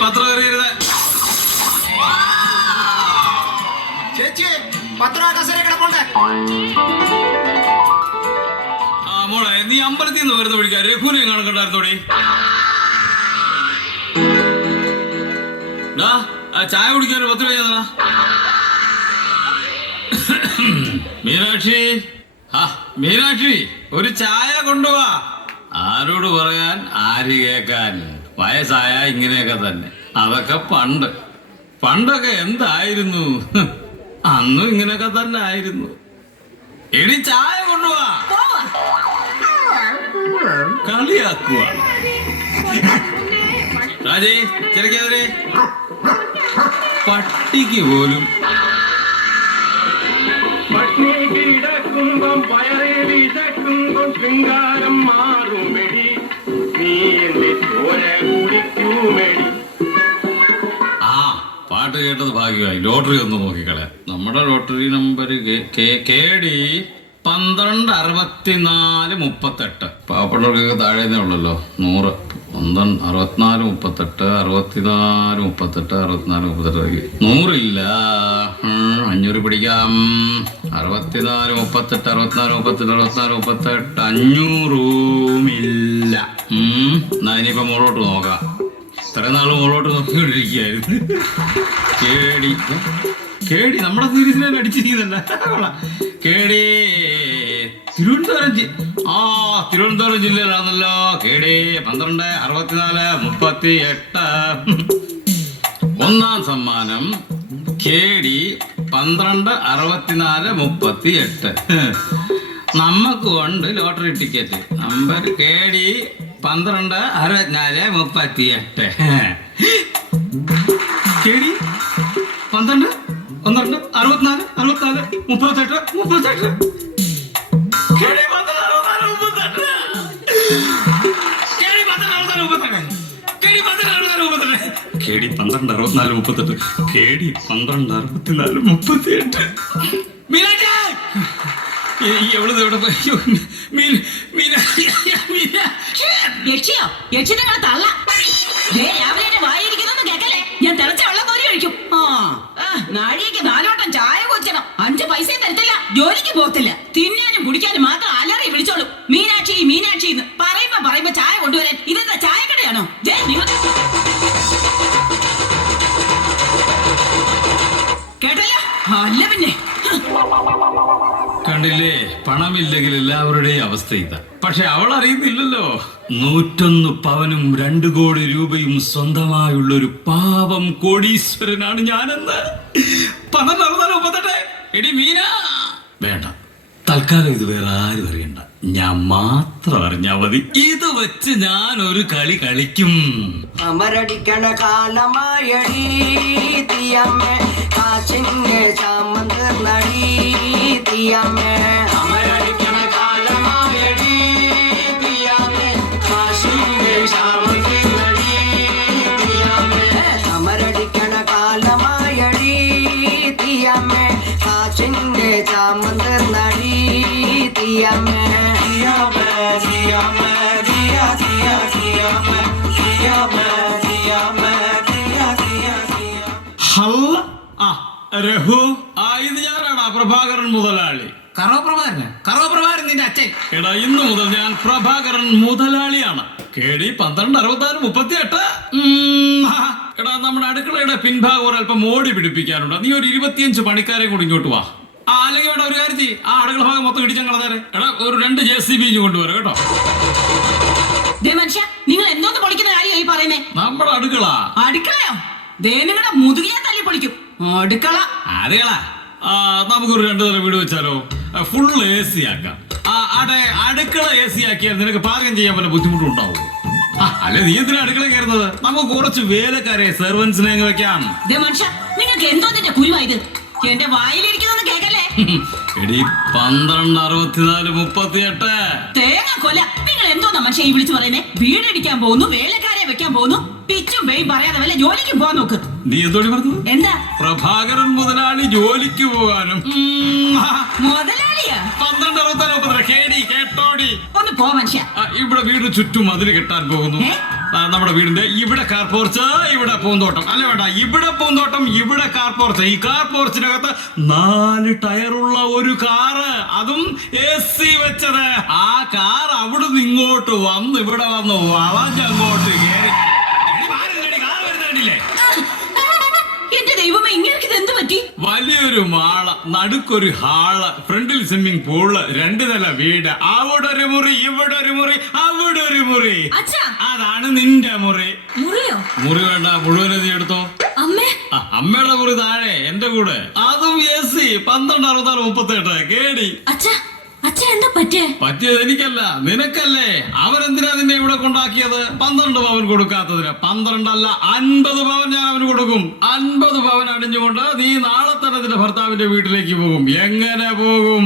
പത്രം കയറിയത് ചേച്ചി പത്രം കസേര കിടപ്പുണ്ട്. ആ മോളെ, നീ അമ്പലത്തിൽ നിന്ന് വരുന്ന വിളിക്കാൻ രഘുവിനെ കണക്കുണ്ടായിരുന്നോടി. ചായ കുടിക്കാൻ 10 രൂപ ചെന്നാ. മീനാക്ഷി, മീനാക്ഷി, ഒരു ചായ കൊണ്ടുപോവാ. ആരോട് പറയാൻ, ആര് കേക്കാൻ? വയസ്സായ ഇങ്ങനെയൊക്കെ തന്നെ. അതൊക്കെ പണ്ടൊക്കെ എന്തായിരുന്നു? അന്നും ഇങ്ങനെയൊക്കെ തന്നെ ആയിരുന്നു. എടി ചായ കൊണ്ടുപോവാ. കളിയാക്കുക. രാജേ, ചിരക്കാതെ പട്ടിക്ക് പോലും കിടക്കുമ്പം വയറേ വിശക്കുമ്പം ശൃംഗാരം മാറുമെടി, നീ എന്റെ ചോര കുടിക്കൂമെടി. പാട്ട് കേട്ടത് ഭാഗ്യമായി. ലോട്ടറി ഒന്ന് നോക്കിക്കളയാം. നമ്മുടെ ലോട്ടറി നമ്പർ KD 126438. പാവപ്പെട്ടവർക്കൊക്കെ താഴേന്നേ ഉള്ളല്ലോ. 100 64 38 64 38 64 38. 100 ഇല്ല. 500 പിടിക്കാം. 64 38 64 38 64 38. 500 ഇല്ല. എന്നാ ഇനിയിപ്പോ മുകളോട്ട് നോക്കാം. ഇത്ര നാള് മുകളോട്ട് നോക്കിക്കൊണ്ടിരിക്കുകയായിരുന്നു. KD നമ്മുടെ സീരീസിനെ അടിച്ചിരിക്കുന്നുണ്ട്. KD തിരുവനന്തപുരം ജില്ലയിലാണല്ലോ. KD 12 64 38. ഒന്നാം സമ്മാനം KD 12 64 38. നമുക്ക് ഉണ്ട് lottery ticket. Number KD 12 64 38. KD 12 12 64 64 38 38. KD 12 64 38. KD 12 64 38. KD 12 64 38. KD 12 64 38. KD 12 64 38. Meenakshi, എവിടെ ഞാൻ തിളച്ച വെള്ളം കോരി കഴിക്കും. നാഴികക്ക് 4 വട്ടം ചായ കൊച്ചണം. 5 പൈസയും തരത്തില്ല. ജോലിക്ക് പോകത്തില്ല. തിന്നാനും കുടിക്കാനും മാത്രം അലറി വിളിച്ചോളൂ. മീനാക്ഷി മീനാക്ഷി എന്ന് പറയുമ്പോ ചായ കൊണ്ടുവരാൻ ഇതെന്താ ചായക്കടയാണോ? കേട്ടല്ലോ. അല്ല പിന്നെ കണ്ടില്ലേ, പണമില്ലെങ്കിൽ എല്ലാവരുടെയും അവസ്ഥ ഇതാ. പക്ഷെ അവൾ അറിയുന്നില്ലല്ലോ, 101 പവനും 2 കോടി രൂപയും സ്വന്തമായുള്ള ഒരു പാവം കോടീശ്വരനാണ് ഞാനെന്ന്. 12 എടി മീന, വേണ്ട, തൽക്കാലം ഇത് വേറെ ആരും അറിയണ്ട. ഞാൻ മാത്രം അറിഞ്ഞാ മതി. ഇത് വെച്ച് ഞാൻ ഒരു കളി കളിക്കും. അമരടിക്കണ കാലമായടി തീയമ്മേ, കാശിന്റെ ചാമന്ത് നടി തീയമ്മേ. അമരടിക്കണ കാലമായടി തീയമ്മേ, കാശിന്റെ ചാമന്ത് നടി തീയമ്മേ. അമരടിക്കണ കാലമായടി തീയമ്മേ, കാശിന്റെ ചാമന്ത് നടി തീയമ്മേ. രഘു, ഇത് ഞാനാണ് പ്രഭാകരൻ മുതലാളി. കറവപ്രഭാകരൻ നിന്റെ അച്ഛൻ. എടാ, ഇന്ന് മുതൽ ഞാൻ പ്രഭാകരൻ മുതലാളിയാണ്. KD 12 64 38. എടാ, നമ്മുടെ അടുക്കളയുടെ പിൻഭാഗം ഒരല്പം മോടി പിടിപ്പിക്കാനുണ്ട്. നീ ഒരു 25 പണിക്കാരെ കൂടി ഇങ്ങോട്ട് വാ. അല്ലെങ്കിൽ വേണ്ട, ഒരു കാര്യം ചെയ്യ്, ആ അടുക്കള ഭാഗം മൊത്തം ഇടിച്ചാൽ കളഞ്ഞേരെ. എടാ, ഒരു 2 JCB കൊണ്ടുവരാം കേട്ടോ. മനുഷ്യ, നിങ്ങൾ എന്തോന്ന് പൊളിക്കുന്ന കാര്യമായി പറയുന്നേ? നമ്മുടെ അടുക്കളയോ? നിങ്ങളുടെ മുതുകിയാ തല്ലി പൊളിക്കും. അടുക്കള അതെകളാ. നമുക്കൊരു 2 നില വീട് വെച്ചാലോ? ഫുൾ AC ആക്കാം. അടുക്കള AC ആക്കിയാൽ നിനക്ക് പാചകം ചെയ്യാൻ വല്ല ബുദ്ധിമുട്ടുണ്ടാവും. അല്ലെ, നീ എന്തിനാ അടുക്കള കയറുന്നത്? നമുക്ക് കുറച്ച് വേലക്കാരെ, സെർവൻസിനെ വെക്കാം. മനുഷ്യ, നിങ്ങൾക്ക് എന്തോന്നിന്റെ കുരുവായത്? എന്റെ വായിലിരിക്കുന്നൊന്ന് കേക്കല്ലേ? എടി 12 64 38. തേങ്ങ കൊല. നിങ്ങൾ എന്തോന്നാ മനുഷ്യ ഈ വിളിച്ചു പറയുന്നേ? വീടിടിക്കാൻ പോകുന്നു, വേലക്കാരെ വെക്കാൻ പോകുന്നു. പിച്ചും പേയും പറയാതെ വല്ല ജോലിക്ക് പോവാൻ നോക്ക്. നീ എന്തോടി പറഞ്ഞത്? എന്താ പ്രഭാകരൻ മുതലാളി ജോലിക്ക് പോകാനും മുതലാളിയാ? 12 കേടി കേട്ടോടി. ഒന്ന് പോ മനുഷ്യ. ഇവിടെ വീട് ചുറ്റും അതിര് കെട്ടാൻ പോകുന്നു. നമ്മുടെ വീടിന്റെ ഇവിടെ കാർ പോർച്ച്, ഇവിടെ പൂന്തോട്ടം. അല്ല വേണ്ട, ഇവിടെ പൂന്തോട്ടം, ഇവിടെ കാർ പോർച്ച്. ഈ കാർ പോർച്ചിനകത്ത് 4 ടയറുള്ള ഒരു കാറ്, അതും AC വെച്ചത്. ആ കാർ അവിടുന്ന് ഇങ്ങോട്ട് വന്ന് ഇവിടെ വന്ന് വളഞ്ഞങ്ങോട്ട് കേറി. കാർ വരുന്നില്ലേ? എന്റെ ദൈവമേ, ഇങ്ങനെ എന്ത് പറ്റി? വലിയൊരു മാള, നടുക്കൊരു ഹാള്, ഫ്രണ്ടിൽ സ്വിമ്മിംഗ് പൂള്, 2 നില വീട്, അവിടെ ഒരു മുറി, ഇവിടെ ഒരു മുറി, അവിടെ ഒരു മുറി. അച്ഛാ, അതാണ് നിന്റെ മുറി. മുറിയോ? മുറി വേണ്ട, മുഴുവൻ നീ എടുത്തോ. അമ്മേ, അമ്മയുടെ മുറി താഴെ എന്റെ കൂടെ, അതും AC. 12, 68 കേടി. അച്ഛാ, അച്ഛൻ എന്താ പറ്റിയത് എനിക്കല്ല, നിനക്കല്ലേ. അവരെന്തിനാ നിന്നെ ഇവിടെ കൊണ്ടാക്കിയത്? 12 പവൻ കൊടുക്കാത്തതിന്. 12 അല്ല, 50 പവൻ ഞാൻ അവന് കൊടുക്കും. 50 പവൻ അടിഞ്ഞുകൊണ്ട് നീ നാളെ തന്നെ നിന്റെ ഭർത്താവിന്റെ വീട്ടിലേക്ക് പോകും. എങ്ങനെ പോകും?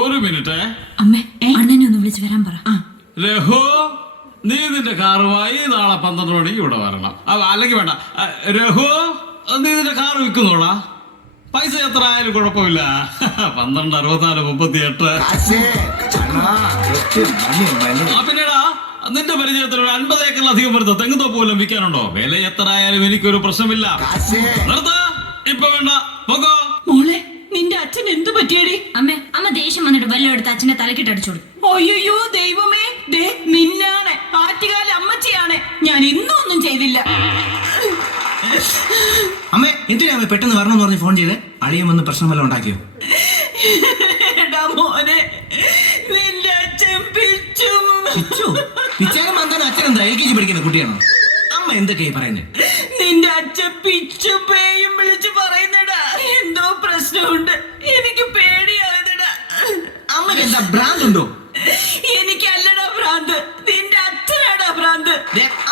ഒരു മിനിറ്റ്. അമ്മേ, അണ്ണനെ ഒന്ന് വിളിച്ചു വരാൻ പറ. രഹോ, നീ നിന്റെ കാറുമായി നാളെ 12 മണിക്ക് ഇവിടെ വരണം. അല്ലെങ്കിൽ വേണ്ട, രഹോ, നീ നിന്റെ കാർ വിൽക്കുന്നോടാ. പൈസ എത്ര ആയാലും കുഴപ്പമില്ല. 12, 64, 38. പിന്നീടാ, നിന്റെ പരിചയത്തിൽ ഒരു 50 ഏക്കറിലധികം വരുന്ന തെങ്ങുതോപ്പ് പോലും വിൽക്കാനുണ്ടോ? വില എത്ര ആയാലും എനിക്കൊരു പ്രശ്നമില്ല. നിർത്ത, ഇപ്പൊ വേണ്ട, പോകോ. മോളെ, നിന്റെ അച്ഛൻ എന്ത് പറ്റിയടി? അമ്മ ദേഷ്യം വന്നിട്ട് വല്ലതും എടുത്ത് അച്ഛന്റെ തലക്കിട്ട് അടിച്ചോളൂ. അയ്യോ ദൈവമേ, ദേ നിന്നാണ്, ആറ്റുകാല അമ്മച്ചിയാണ്. ഞാൻ ഇന്നൊന്നും ചെയ്തില്ല. അമ്മേ, എന്തിനാ അമ്മ പെട്ടെന്ന് വരണമെന്ന് പറഞ്ഞ് ഫോൺ ചെയ്ത്? അളിയൻ വന്ന് പ്രശ്നം വല്ലതും ഉണ്ടാക്കിയോ? എടാ മോനെ, നിന്റെ അച്ഛൻ പിച്ചും. പിച്ചാനും മന്ദാനും അച്ഛൻ എന്താ LKG പഠിക്കുന്ന കുട്ടിയാണോ? അമ്മ എന്തൊക്കെയാ പറയുന്നത്? നിന്റെ അച്ഛൻ പിച്ചും പേയും വിളിച്ച് പറയുന്നടാ. എന്തോ പ്രശ്നമുണ്ട്, എനിക്ക് പേടിയായതടാ. അമ്മക്ക് എന്താ ഭ്രാന്ത് ഉണ്ടോ? എനിക്കല്ലടാ ഭ്രാന്ത്, നിന്റെ അച്ഛനാടാ ഭ്രാന്ത്.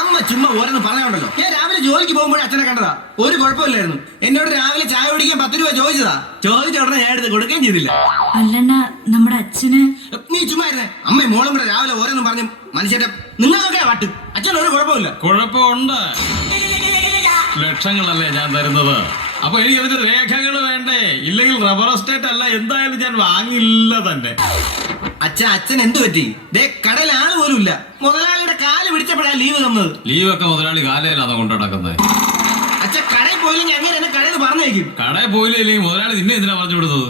അമ്മ ചുമ്മാ ഓരോന്ന് പറയാനുണ്ടല്ലോ. ഞാൻ രാവിലെ ജോലിക്ക് പോകുമ്പോഴേ അച്ഛനെ കണ്ടതാ. ഒരു കുഴപ്പമില്ലായിരുന്നു. എന്നോട് രാവിലെ ചായ കുടിക്കാൻ 10 രൂപ ചോദിച്ചതാ. ചോദിച്ച ഉടനെ ഞാൻ എടുത്ത് കൊടുക്കുകയും ചെയ്തില്ല. അല്ലണ്ണ, നമ്മുടെ അച്ഛന് നീ ചുമ്മാ ഇരുന്നേ. അമ്മ മോളും കൂടെ രാവിലെ ഓരോന്നും പറഞ്ഞു മനുഷ്യന്റെ നിങ്ങളൊക്കെ പാട്ട്. അച്ഛൻ ഒരു കുഴപ്പമില്ല. കുഴപ്പമുണ്ട്. ലക്ഷങ്ങളല്ലേ ഞാൻ തരുന്നത്. അപ്പൊ എനിക്ക് അതിന്റെ രേഖകൾ വേണ്ടേ? ഇല്ലെങ്കിൽ റബ്ബർ എസ്റ്റേറ്റ് അല്ല, എന്തായാലും ഞാൻ വാങ്ങില്ല തന്നെ. അച്ഛൻ എന്ത് പറ്റി? കടയിൽ ആള് പോലും ഇല്ല. മുതലാളിയുടെ കാല് പിടിച്ചപ്പോഴാ ലീവ് തന്നത്. ലീവൊക്കെ മുതലാളി കാലയിലാണോ കൊണ്ടു നടക്കുന്നത്? അച്ഛൻ കടയിൽ പോയില്ലെങ്കിൽ അങ്ങനെ എന്നെ കടയിൽ പറഞ്ഞേക്കും. കടയിൽ പോയില്ലെങ്കിൽ മുതലാളി നിന്നെ എന്തിനാ പറഞ്ഞു വിടുന്നത്?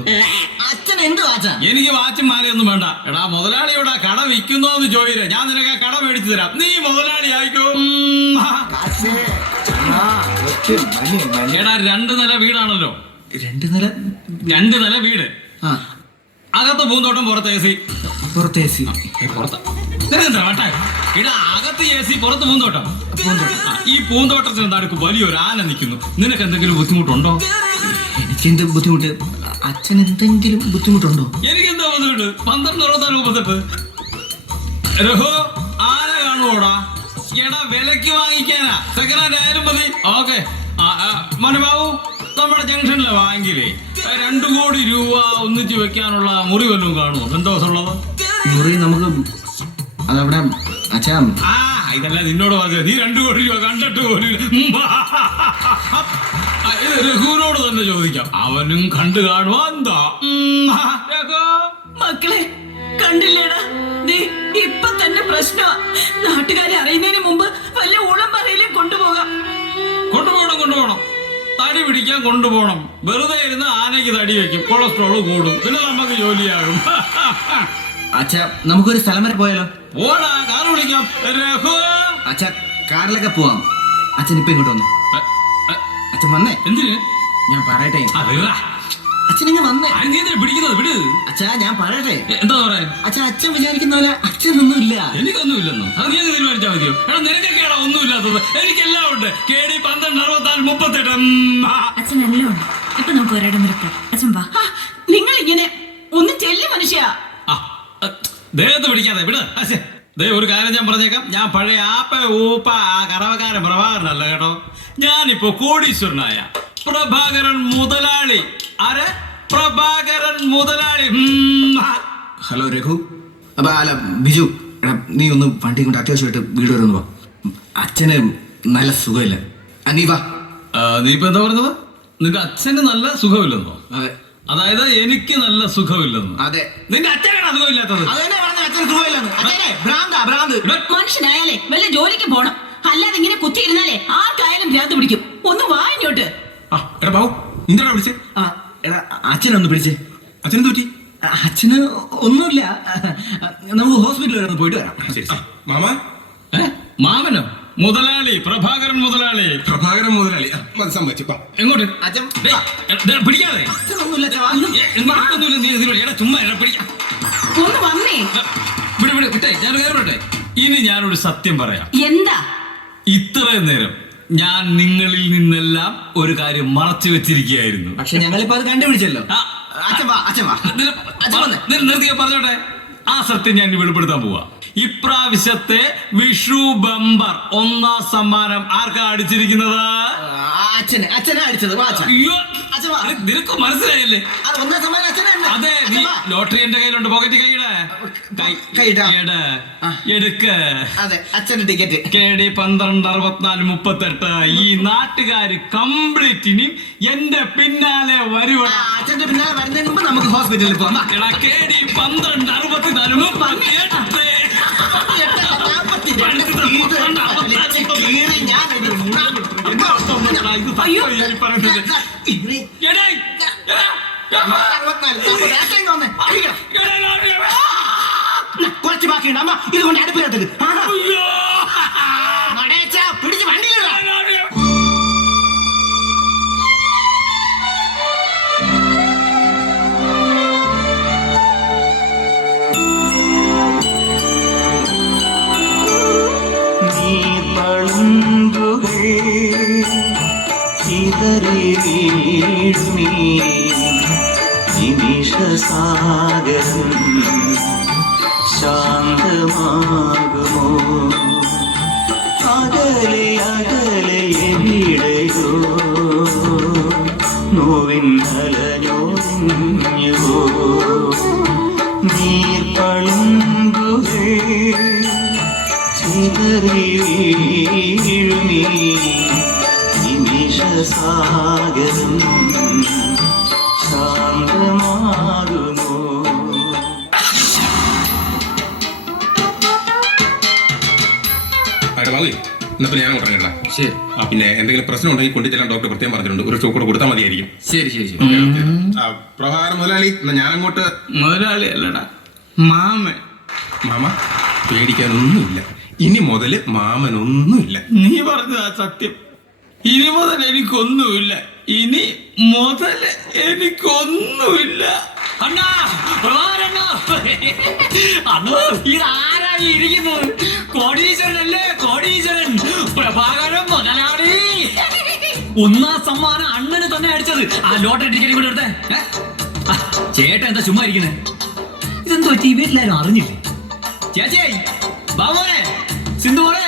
അച്ഛൻ എന്ത് വാച്ചാ? എനിക്ക് വാച്ചും മാലയൊന്നും വേണ്ട. എടാ, മുതലാളിയോടാ കട വിൽക്കുന്നോന്ന് ചോദിച്ചേ, ഞാൻ നിനക്ക് കട മേടിച്ചു തരാം. നീ മുതലാളി ആയിക്കോ. എടാ, 2 നില വീടാണല്ലോ. 2 നില? 2 നില വീട്. അകത്ത് പൂന്തോട്ടം, പുറത്ത് AC. പുറത്ത് AC. പുറത്ത് ഇടാ, അകത്ത് AC, പുറത്ത് പൂന്തോട്ടം. ഈ പൂന്തോട്ടത്തിന് നടുക്ക് വലിയൊരു ആന നിൽക്കുന്നു. നിനക്ക് എന്തെങ്കിലും ബുദ്ധിമുട്ടുണ്ടോ? എനിക്കെന്ത് ബുദ്ധിമുട്ട്? അച്ഛൻ എന്തെങ്കിലും ബുദ്ധിമുട്ടുണ്ടോ? എനിക്കെന്താ ബുദ്ധിമുട്ട്? 12, 68. രഹോ, ആന കാണുവോടാ? എടാ, വിലക്ക് വാങ്ങിക്കാനാ. സെക്കൻഡ് ഹാൻഡ് ആയാലും മതി. ഓക്കെ. മനബാബു, നമ്മുടെ ജംഗ്ഷനിലെ ബാങ്കിലേ 2 കോടി രൂപ ഒന്നിച്ച് വെക്കാനുള്ള മുറി വല്ലതും കാണുമോ? എന്താ ദിവസമുള്ളത്? മുറി നമുക്ക് അതവിടെ അച്ഛാ. ഇതല്ല നിന്നോട് പറഞ്ഞത്. നീ 2 കോടി രൂപ കണ്ടിട്ട് പോലും. ഇത് രഘുവിനോട് തന്നെ ചോദിക്കാം, അവനും കണ്ടു കാണുമോ? എന്താ മക്കളെ, കണ്ടില്ലേടാ, ഇപ്പൊ തന്നെ പ്രശ്നമാ. നാട്ടുകാരെ അറിയുന്നതിന് മുമ്പ് വല്ല ഊളം പറയിലും കൊണ്ടുപോകാം. കൊണ്ടുപോകണം. തടി പിടിക്കാൻ കൊണ്ടുപോകണം. വെറുതെ ഇരുന്ന് ആനയ്ക്ക് തടി വെക്കും, കൊളസ്ട്രോള് കൂടും, പിന്നെ നമുക്ക് ജോലിയാകും. അച്ഛാ, നമുക്കൊരു സ്ഥലം വരെ പോയാലോ? ഓടാ, കാർ വിളിക്കാം. അച്ഛാ, കാറിലൊക്കെ പോവാം. അച്ഛൻ ഇപ്പൊ ഇങ്ങോട്ട് വന്നു. അച്ഛൻ വന്നേ. എന്തിന്? ഞാൻ പറയട്ടെ. അച്ഛൻ ഇങ്ങനെ വന്നേ. നീ എന്തിനാ പിടിക്കുന്നത്? വിട്. അച്ഛാ, ഞാൻ പറയട്ടെ. എന്താ പറയാ? അച്ഛൻ വിചാരിക്കുന്ന പോലെ അച്ഛനൊന്നുമില്ല. എനിക്കൊന്നുമില്ലെന്നോ? അത് നീ തീരുമാനിച്ചാൽ മതിയോ? എടാ, നിനക്കൊക്കെയാണോ ഒന്നുമില്ലാത്തത്? എനിക്കെല്ലാം ഉണ്ട്. KD 12, 64, 38. അച്ഛൻ എല്ലാം ഉണ്ട്. ഇപ്പൊ നമുക്ക് ഒരിടം വരട്ടെ. അച്ഛൻ വാ. നിങ്ങൾ ഇങ്ങനെ ഒന്ന് ചെല്ലു മനുഷ്യ. ദേഹത്ത് പിടിക്കാതെ വിട്. ഒരു കാര്യം ഞാൻ പറഞ്ഞേക്കാം. ഞാൻ പഴയ ഊപ്പ കറവക്കാരൻ പ്രഭാകരനല്ല കേട്ടോ. ഞാനിപ്പോ കോടീശ്വരനായ പ്രഭാകരൻ മുതലാളി. ആരെ? പ്രഭാകരൻ മുതലാളി. ഹലോ രഘു. അല്ല ബിജു, നീ ഒന്ന് വണ്ടി കൊണ്ട് അത്യാവശ്യമായിട്ട് വീട് വരെ ഒന്ന് പോ. അച്ഛന് നല്ല സുഖമില്ല. നീ വാ. നീ ഇപ്പൊ എന്താ പറഞ്ഞത്? നിന്റെ അച്ഛന് നല്ല സുഖമില്ലെന്നോ? അതെ അതായത് എനിക്ക് നല്ല സുഖമില്ലെന്നോ? അതെ. നിന്റെ അച്ഛനാണ് സുഖമില്ലാത്തത്. അതെന്നെ പറഞ്ഞ അച്ഛന് സുഖമില്ലെന്ന്. അച്ഛനെ ഭ്രാന്ത്. മനുഷ്യനായാലേ വല്ല ജോലിക്ക് പോണം, അല്ലാതെ ഇങ്ങനെ കുത്തിയിരുന്നാലേ ആർക്കായാലും ഭ്രാന്ത് പിടിക്കും. ഒന്ന് വാ ഇങ്ങോട്ട്. എടാ ബാബു, എന്താടാ വിളിച്ചേ? എടാ അച്ഛനൊന്ന് പിടിച്ചേ. അച്ഛനെ തൂറ്റി? അച്ഛന് ഒന്നുമില്ല, നമുക്ക് ഹോസ്പിറ്റലിൽ വരെ ഒന്ന് പോയിട്ട് വരാം. ശരി ശരി. മാമ? മാമനോ? മുതലാളി, പ്രഭാകരൻ മുതലാളി. പ്രഭാകരൻ മുതലാളി. അത് സമ്മതിച്ചു. എങ്ങോട്ട്? അച്ഛൻ പിടിക്കാതെ. അച്ഛനൊന്നുമില്ല അച്ഛാ. ഒന്നുമില്ല, നീ എടാ ചുമ്മാ എടാ പിടിക്കാം. ഒന്ന് വന്നേ. വിട്ടെ, ഞാൻ കയറട്ടെ. ഇനി ഞാനൊരു സത്യം പറയാം. എന്താ? ഇത്രയും നേരം ഞാൻ നിങ്ങളിൽ നിന്നെല്ലാം ഒരു കാര്യം മറച്ചു വെച്ചിരിക്കുകയായിരുന്നു. പക്ഷെ ഞങ്ങളിപ്പോ അത് കണ്ടുപിടിച്ചല്ലോ. അച്ഛൻ വാ. നിർത്തിയ പറഞ്ഞോട്ടെ. ആ സത്യം ഞാൻ വെളിപ്പെടുത്താൻ പോവാ. ഇപ്രാവശ്യത്തെ വിഷു ബമ്പർ 1ാം സമ്മാനം ആർക്കാ അടിച്ചിരിക്കുന്നത്? അച്ഛനെ അടിച്ചത്. അയ്യോ, നിനക്ക് മനസ്സിലായില്ലേ? അതെ, നീ ലോട്ടറി എന്റെ കയ്യിലുണ്ട്. പോക്കറ്റ് കൈയുടെ എടുക്ക്. അതെ, അച്ഛന്റെ ടിക്കറ്റ് KD 126438. ഈ നാട്ടുകാര് കംപ്ലീറ്റിനും എന്റെ പിന്നാലെ വരുവണ. അച്ഛന്റെ പിന്നാലെ വരുന്നതിന് മുമ്പ് നമുക്ക് ഹോസ്പിറ്റലിൽ പോകാം. KD 126438. കുറച്ച് ബാക്കിയുണ്ട് അമ്മ, ഇതുകൊണ്ട് അടുപ്പിനകത്ത് പിടിച്ച് വണ്ടിയിലിടാ. നിമിഷസാഗരം ശാന്തമാകുമോ? അകലെ അകലെ എവിടെയോ നോവിൻ അലഞ്ഞോ നീർപ്പളുങ്കുകൾ ചിതറി വീഴുമീ നിമിഷസാഗരം ശാന്തമാകുമോ? ബാബു, ഇന്നത്തെ ഞാൻ പറഞ്ഞില്ല. ശരി. പിന്നെ എന്തെങ്കിലും പ്രശ്നം ഉണ്ടെങ്കിൽ കൊണ്ടുചെല്ലാൻ ഡോക്ടർ പ്രത്യേകം പറഞ്ഞിട്ടുണ്ട്. ഒരു ഷോ കൂടെ കൊടുത്താൽ മതിയായിരിക്കും. ശരി. പ്രഭാകരൻ മുതലാളി, ഞാൻ അങ്ങോട്ട്. മുതലാളി അല്ലടാ, മാമൻ. മാമ, പേടിക്കാനൊന്നുമില്ല. ഇനി മുതല് മാമനൊന്നുമില്ല. നീ പറഞ്ഞതാ സത്യം. ഇനി മുതൽ എനിക്കൊന്നുമില്ല. അണ്ണാ, അണ്ണോ, ഇതാരായി ഇരിക്കുന്നത്? കോടീശ്വരനല്ലേ, കോടീശ്വരൻ പ്രഭാകരൻ മുതലാളി. 1ാം സമ്മാനം അണ്ണന് തന്നെ അടിച്ചത്. ആ ലോട്ടറി ടിക്കറ്റ് കൂടെ എടുത്തേ. ചേട്ടൻ എന്താ ചുമ്മാ ഇരിക്കണേ? ഇതെന്തോ വീട്ടിലാരും അറിഞ്ഞില്ലേ? ചേച്ചി, ബാബുനെ, സിന്ധുവോളെ,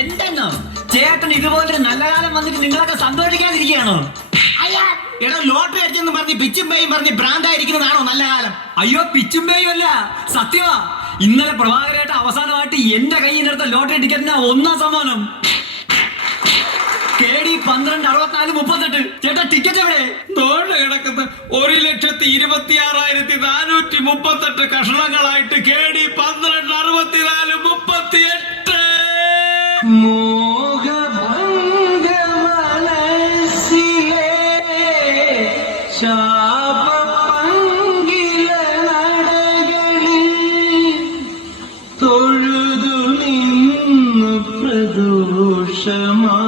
എന്തെന്നോ ചേട്ടൻ ഇതുപോലൊരു നല്ല കാലം വന്നിട്ട് നിങ്ങളൊക്കെ സന്തോഷിക്കാതിരിക്കുകയാണോ? എടാ, ലോട്ടറി അടിച്ചെന്ന് പറഞ്ഞ് പിച്ചും പേയും പറഞ്ഞ് ഭ്രാന്തായിരിക്കുന്നതാണോ നല്ല കാലം? അയ്യോ, പിച്ചും പേയും അല്ല, സത്യമാ. ഇന്നലെ പ്രഭാകരായിട്ട് അവസാനമായിട്ട് എന്റെ കയ്യിൽ നിന്നെടുത്ത ലോട്ടറി ടിക്കറ്റിന് 1ാം സമ്മാനം KD 126438. ചേട്ടാ, ടിക്കറ്റ് എവിടെ? കിടക്കുന്ന 1,26,438 കഷണങ്ങളായിട്ട് KD 126438. മോഹഭംഗ മനസ്സിലെ ശാപപങ്കില നടകളിൽ തൊഴുതു നിന്നു പ്രദോഷമാ